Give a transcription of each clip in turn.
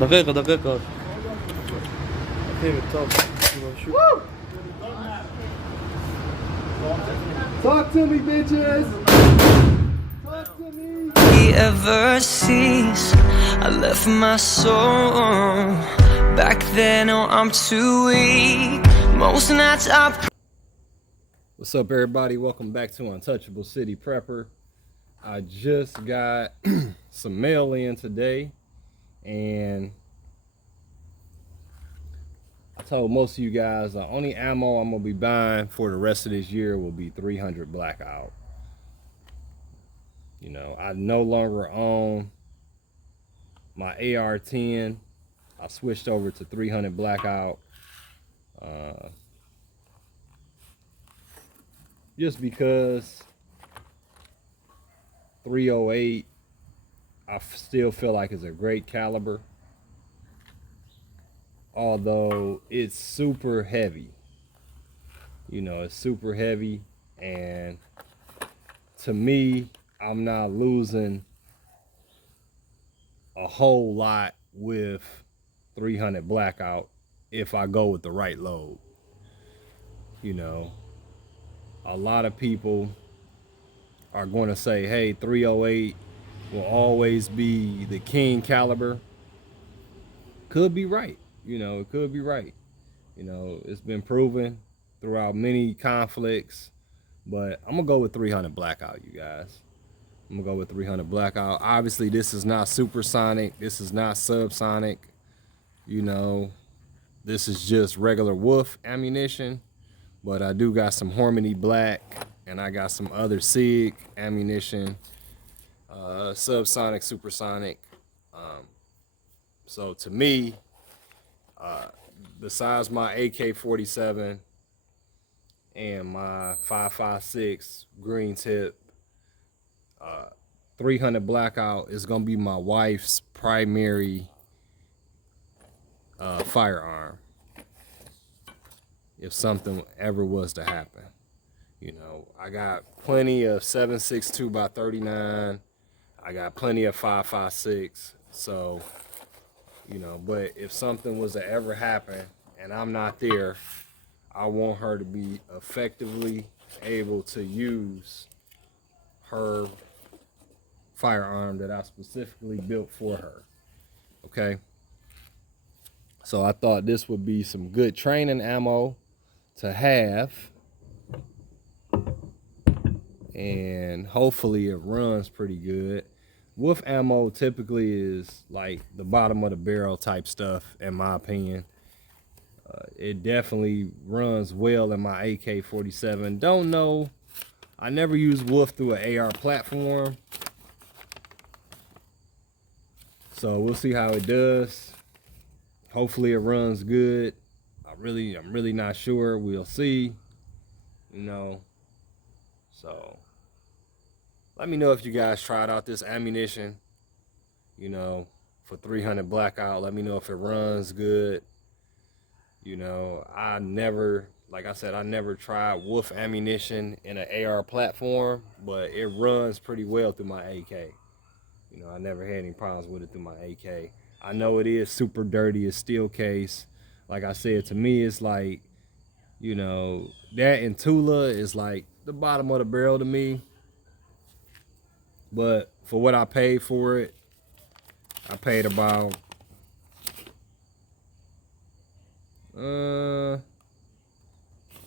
دقيقة دقيقة. Talk to me, bitches. Talk to me. He ever sees I left my soul back then. Oh, I'm too weak. Most nights I. What's up, everybody? Welcome back to Untouchable City Prepper. I just got some mail in today, and I told most of you guys the only ammo I'm gonna be buying for the rest of this year will be 300 blackout. You know, I no longer own my AR-10. I switched over to 300 blackout just because 308 I still feel like it's a great caliber, although it's super heavy. You know, it's super heavy, and to me, I'm not losing a whole lot with 300 blackout if I go with the right load. You know, a lot of people are going to say, hey, 308 will always be the king caliber. Could be right. You know, it could be right. You know, it's been proven throughout many conflicts, but I'm gonna go with 300 blackout, you guys. I'm gonna go with 300 blackout. Obviously, this is not supersonic. This is not subsonic. You know, this is just regular wolf ammunition, but I do got some Harmony Black, and I got some other SIG ammunition, subsonic, supersonic. So to me, besides my AK-47 and my 5.56 green tip, 300 blackout is gonna be my wife's primary firearm if something ever was to happen. You know, I got plenty of 7.62 by 39. I got plenty of 5.56. So, you know, but if something was to ever happen and I'm not there, I want her to be effectively able to use her firearm that I specifically built for her. Okay. So I thought this would be some good training ammo to have, and hopefully it runs pretty good. Wolf ammo typically is like the bottom of the barrel type stuff, in my opinion. It definitely runs well in my AK-47. Don't know. I never used wolf through an AR platform, so we'll see how it does. Hopefully it runs good. I'm really not sure. We'll see. You know. So let me know if you guys tried out this ammunition, you know, for 300 blackout. Let me know if it runs good. You know, I never, like I said, I never tried wolf ammunition in an AR platform, but it runs pretty well through my AK. You know, I never had any problems with it through my AK. I know it is super dirty, it's steel case. Like I said, to me, it's like, you know, that and Tula is like the bottom of the barrel to me. But for what I paid for it, I paid about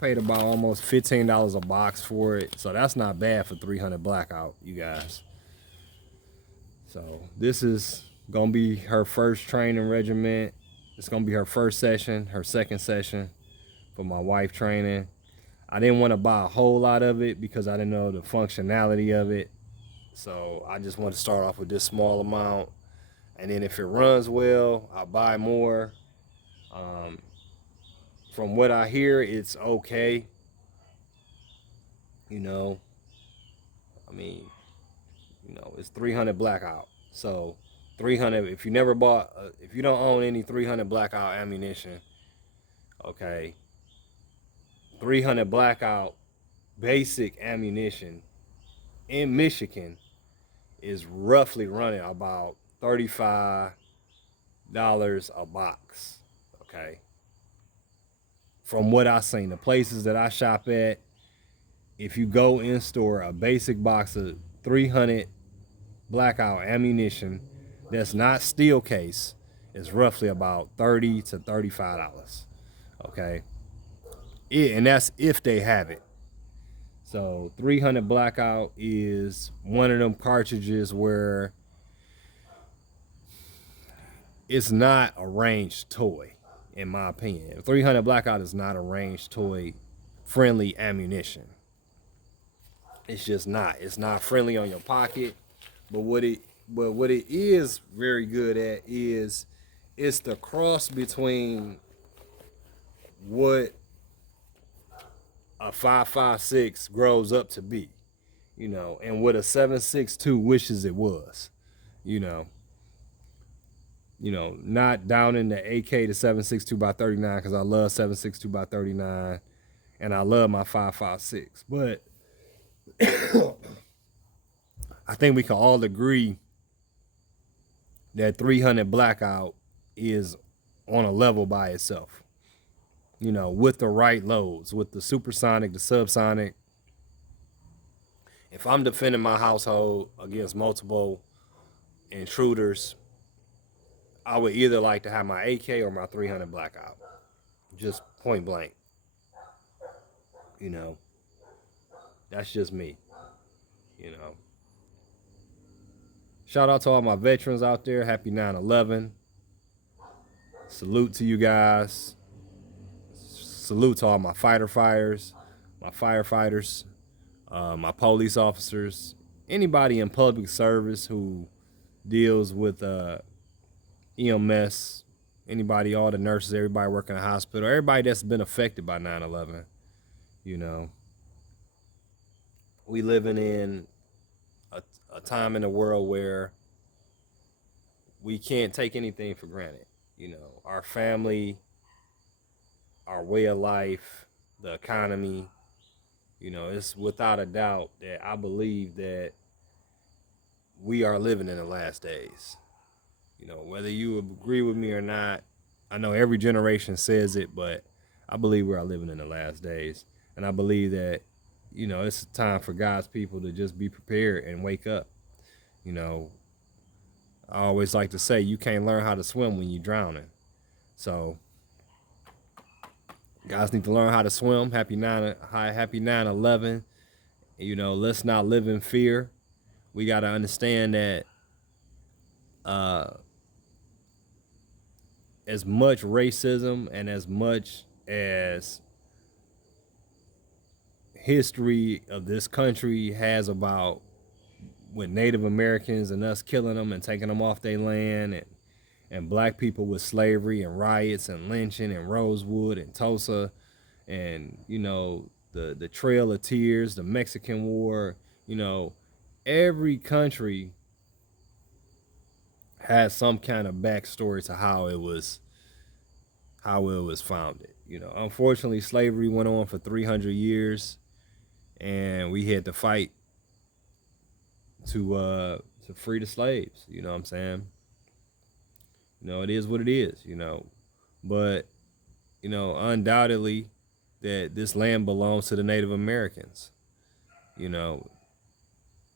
almost $15 a box for it. So that's not bad for 300 blackout, you guys. So this is gonna be her first training regiment. It's gonna be her first session, her second session for my wife training. I didn't want to buy a whole lot of it because I didn't know the functionality of it. So I just want to start off with this small amount, and then if it runs well, I'll buy more. From what I hear, it's okay. You know, I mean, you know, it's 300 blackout. So 300, if you never bought, if you don't own any 300 blackout ammunition, okay, 300 blackout basic ammunition in Michigan is roughly running about $35 a box. Okay. From what I seen, the places that I shop at, if you go in store, a basic box of 300 blackout ammunition that's not steel case is roughly about $30 to $35. Okay. And that's if they have it. So 300 blackout is one of them cartridges where it's not a ranged toy, in my opinion. 300 blackout is not a ranged toy friendly ammunition. It's just not. It's not friendly on your pocket. But what it is very good at is it's the cross between what a 5.56 grows up to be, and what a 7.62 wishes it was, you know. Not down in the AK to 7.62 by 39 because I love 7.62 by 39 and I love my 5.56. But I think we can all agree that 300 blackout is on a level by itself. With the right loads, with the supersonic, the subsonic. If I'm defending my household against multiple intruders, I would either like to have my AK or my 300 blackout. Just point blank. That's just me. Shout out to all my veterans out there. Happy 9/11. Salute to you guys. Salute to all my firefighters, my police officers, anybody in public service who deals with EMS, anybody, all the nurses, everybody working in a hospital, everybody that's been affected by 9/11. We living in a time in the world where we can't take anything for granted. Our family, our way of life, the economy. It's without a doubt that I believe that we are living in the last days. Whether you agree with me or not, I know every generation says it, but I believe we are living in the last days. And I believe that, it's time for God's people to just be prepared and wake up. I always like to say you can't learn how to swim when you're drowning. So guys need to learn how to swim. Happy 9/11. Let's not live in fear. We got to understand that as much racism and as much as history of this country has about with Native Americans and us killing them and taking them off their land, and black people with slavery and riots and lynching and Rosewood and Tulsa and the Trail of Tears, the Mexican War. Every country has some kind of backstory to how it was founded. Unfortunately, slavery went on for 300 years, and we had to fight to free the slaves. You know what I'm saying? It is what it is. But undoubtedly that this land belongs to the Native Americans. It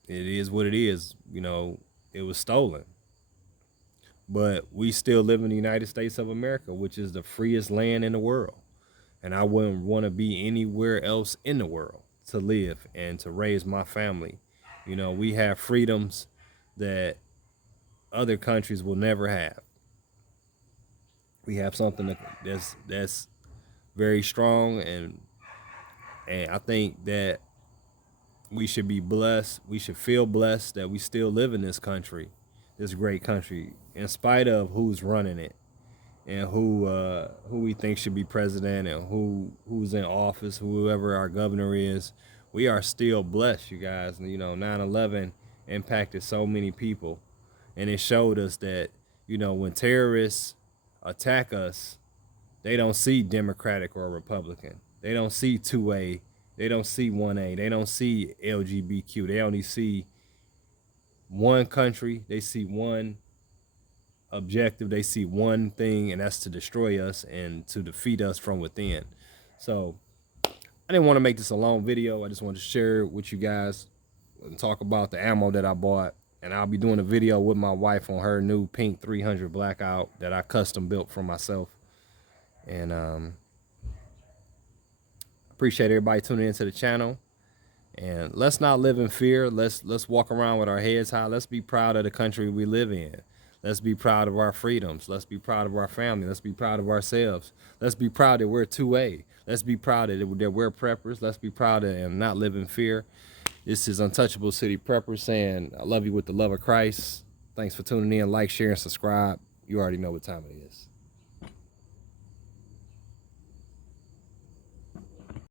is what it is. It was stolen. But we still live in the United States of America, which is the freest land in the world. And I wouldn't want to be anywhere else in the world to live and to raise my family. We have freedoms that other countries will never have. We have something that's very strong, and I think that we should be blessed. We should feel blessed that we still live in this country, this great country, in spite of who's running it and who we think should be president and who's in office, whoever our governor is. We are still blessed, you guys. 9/11 impacted so many people, and it showed us that when terrorists attack us, they don't see Democratic or Republican. They don't see 2A. They don't see 1A. They don't see LGBTQ. They only see one country. They see one objective. They see one thing, and that's to destroy us and to defeat us from within. So I didn't want to make this a long video. I just wanted to share it with you guys and talk about the ammo that I bought. And I'll be doing a video with my wife on her new pink 300 blackout that I custom built for myself. And appreciate everybody tuning into the channel. And let's not live in fear. Let's walk around with our heads high. Let's be proud of the country we live in. Let's be proud of our freedoms. Let's be proud of our family. Let's be proud of ourselves. Let's be proud that we're 2A. Let's be proud that we're preppers. Let's be proud and not live in fear. This is Untouchable City Prepper saying, I love you with the love of Christ. Thanks for tuning in. Like, share, and subscribe. You already know what time it is.